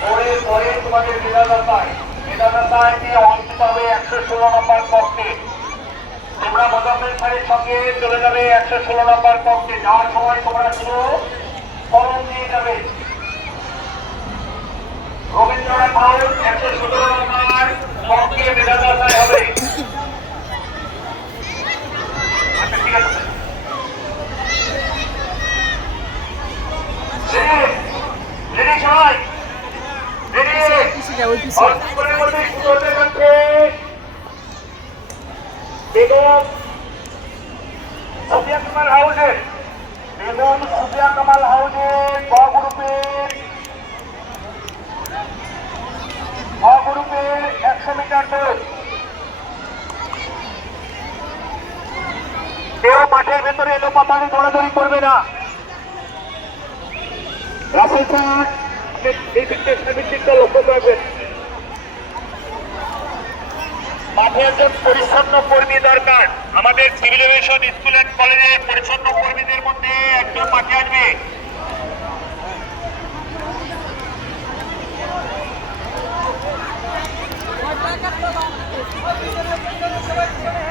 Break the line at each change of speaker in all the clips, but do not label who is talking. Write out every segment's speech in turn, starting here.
তোমাদের পরে তোমাদের মেধাদাতায় মেধাদাতায় নিয়ে অঙ্কিত হবে একশো ষোলো নম্বর কক্ষে তোমরা মোজাম্মেল স্যারের সঙ্গে চলে যাবে একশো ষোলো নম্বর কক্ষে যাওয়ার সময় তোমরা শুধু কলম নিয়ে যাবে। রবীন্দ্রনাথ হাউস একশো সতেরো নম্বর কক্ষে মেধাদাতায় হবে। আচ্ছা রেডি? সবাই? রেডি? শুরু হতে সুফিয়া কামাল হাউসের বেগম সুফিয়া কামাল হাউসের ক গ্রুপের ক গ্রুপের একশো মিটার দৌড় কেউ মাঠের ভেতরে এলো পাতালে দৌড়াদৌড়ি করবে না রাসেল স্যার এই ফিটনেসের দিকটা লক্ষ্য রাখবেন মাঠে একজন পরিচ্ছন্ন কর্মী দরকার। আমাদের সিভিল এভিয়েশন স্কুল অ্যান্ড কলেজে পরিচ্ছন্ন কর্মীদের মধ্যে একজন মাঠে আসবে। Thank হাউসের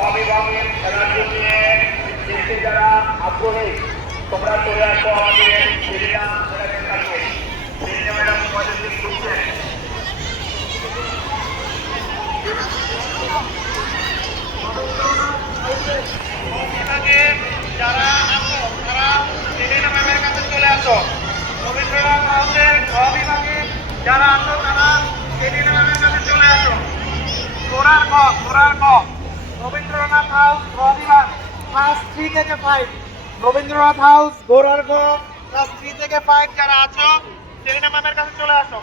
অবিভাগের খেলার জন্য দেশে যারা আগ্রহী তোমরা চলে আসো আমাদের সেরিনা ম্যাডামের কাছে সেরিনা ম্যাডাম তোমাদেরকে খুঁজছেন যারা থ্রি থেকে ফাইভ রবীন্দ্রনাথ হাউস গোরার গ ক্লাস থ্রি থেকে ফাইভ যারা আছো সেখানে ম্যামের কাছে চলে আসো।